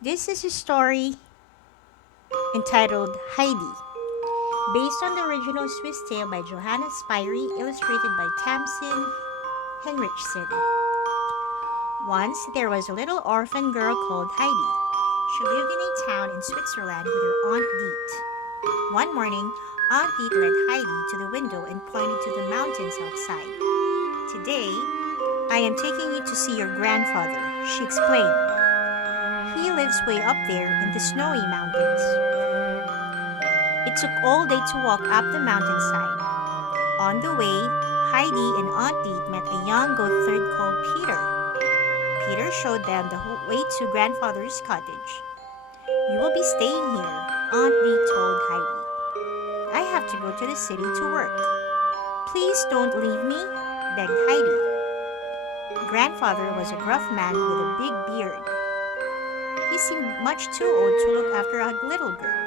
This is a story entitled Heidi, based on the original Swiss tale by Johanna Spyri, illustrated by Tamsin, Hinrichsen. Once there was a little orphan girl called Heidi. She lived in a town in Switzerland with her Aunt Deet. One morning, Aunt Deet led Heidi to the window and pointed to the mountains outside. Today, I am taking you to see your grandfather, she explained. He lives way up there in the snowy mountains. It took all day to walk up the mountainside. On the way, Heidi and Aunt Deet met a young goat third called Peter. Peter showed them the way to grandfather's cottage. You will be staying here, Aunt Deet told Heidi. I have to go to the city to work. Please don't leave me, begged Heidi. Grandfather was a gruff man with a big beard. He seemed much too old to look after a little girl.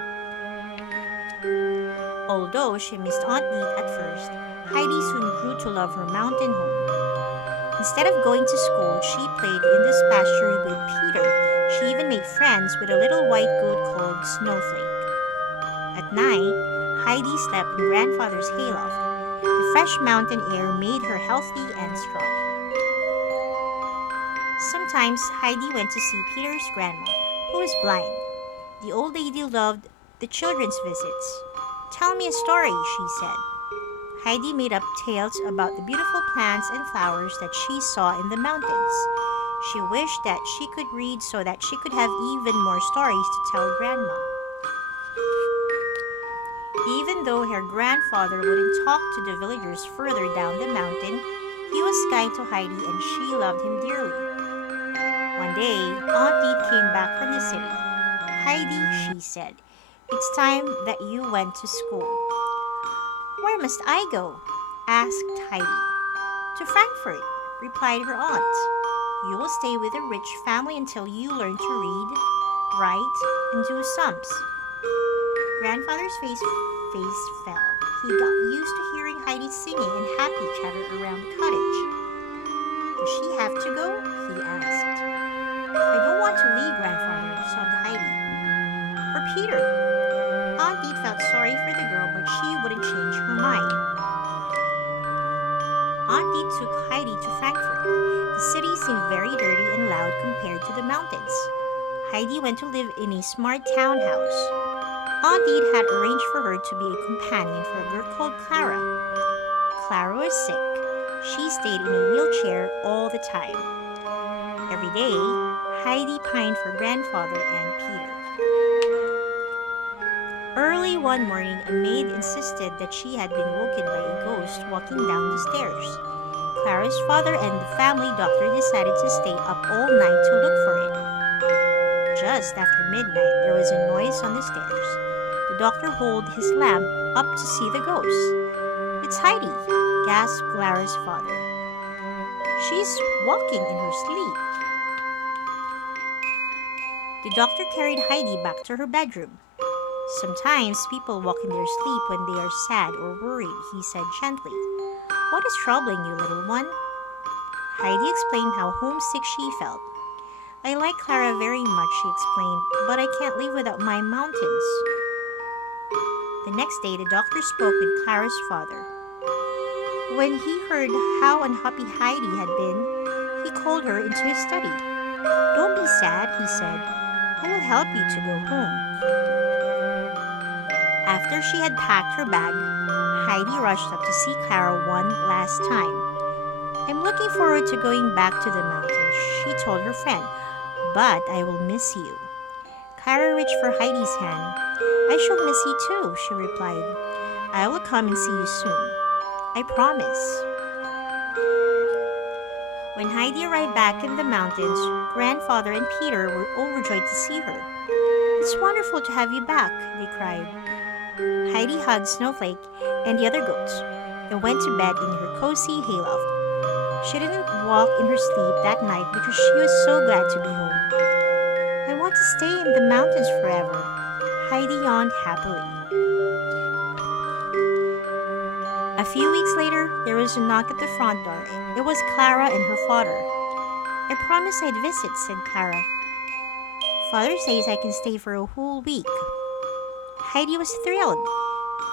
Although she missed Aunt Deet at first, Heidi soon grew to love her mountain home. Instead of going to school, she played in this pasture with Peter. She even made friends with a little white goat called Snowflake. At night, Heidi slept in grandfather's hayloft. The fresh mountain air made her healthy and strong. Sometimes Heidi went to see Peter's grandma, who was blind. The old lady loved the children's visits. Tell me a story, she said. Heidi made up tales about the beautiful plants and flowers that she saw in the mountains. She wished that she could read so that she could have even more stories to tell Grandma. Even though her grandfather wouldn't talk to the villagers further down the mountain, he was kind to Heidi and she loved him dearly. One day, Aunt Deet came back from the city. Heidi, she said, it's time that you went to school. Where must I go? Asked Heidi. To Frankfurt, replied her aunt. You will stay with a rich family until you learn to read, write, and do sums. Grandfather's face fell. He got used to hearing Heidi singing and happy chatter around the cottage. Does she have to go? He asked. I don't want to leave, Grandfather, sobbed Heidi. Or Peter. Aunt Deet felt sorry for the girl, but she wouldn't change her mind. Aunt Deet took Heidi to Frankfurt. The city seemed very dirty and loud compared to the mountains. Heidi went to live in a smart townhouse. Aunt Deet had arranged for her to be a companion for a girl called Clara. Clara was sick. She stayed in a wheelchair all the time. Every day, Heidi pined for grandfather and Peter. Early one morning, a maid insisted that she had been woken by a ghost walking down the stairs. Clara's father and the family doctor decided to stay up all night to look for it. Just after midnight, there was a noise on the stairs. The doctor held his lamp up to see the ghost. It's Heidi, gasped Clara's father. She's walking in her sleep. The doctor carried Heidi back to her bedroom. Sometimes people walk in their sleep when they are sad or worried, he said gently. What is troubling you, little one? Heidi explained how homesick she felt. I like Clara very much, she explained, but I can't live without my mountains. The next day, the doctor spoke with Clara's father. When he heard how unhappy Heidi had been, he called her into his study. Don't be sad, he said. I will help you to go home. After she had packed her bag, Heidi rushed up to see Clara one last time. I'm looking forward to going back to the mountains, she told her friend, but I will miss you. Clara reached for Heidi's hand. I shall miss you too, she replied. I will come and see you soon. I promise. When Heidi arrived back in the mountains, Grandfather and Peter were overjoyed to see her. It's wonderful to have you back, they cried. Heidi hugged Snowflake and the other goats and went to bed in her cozy hayloft. She didn't walk in her sleep that night because she was so glad to be home. I want to stay in the mountains forever, Heidi yawned happily. A few weeks later, there was a knock at the front door. It was Clara and her father. I promised I'd visit, said Clara. Father says I can stay for a whole week. Heidi was thrilled.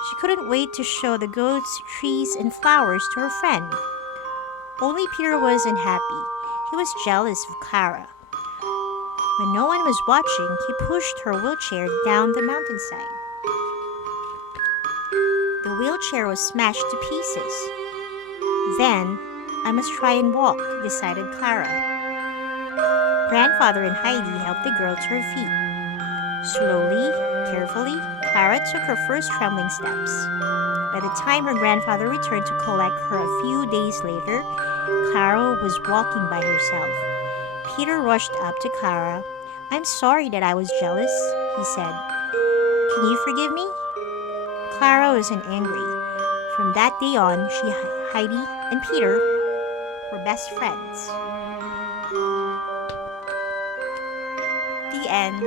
She couldn't wait to show the goats, trees, and flowers to her friend. Only Peter was unhappy. He was jealous of Clara. When no one was watching, he pushed her wheelchair down the mountainside. The wheelchair was smashed to pieces. Then, I must try and walk, decided Clara. Grandfather and Heidi helped the girl to her feet. Slowly, carefully, Clara took her first trembling steps. By the time her grandfather returned to collect her a few days later, Clara was walking by herself. Peter rushed up to Clara. "I'm sorry that I was jealous," he said. "Can you forgive me?" Clara wasn't angry. From that day on, Heidi, and Peter were best friends. The end.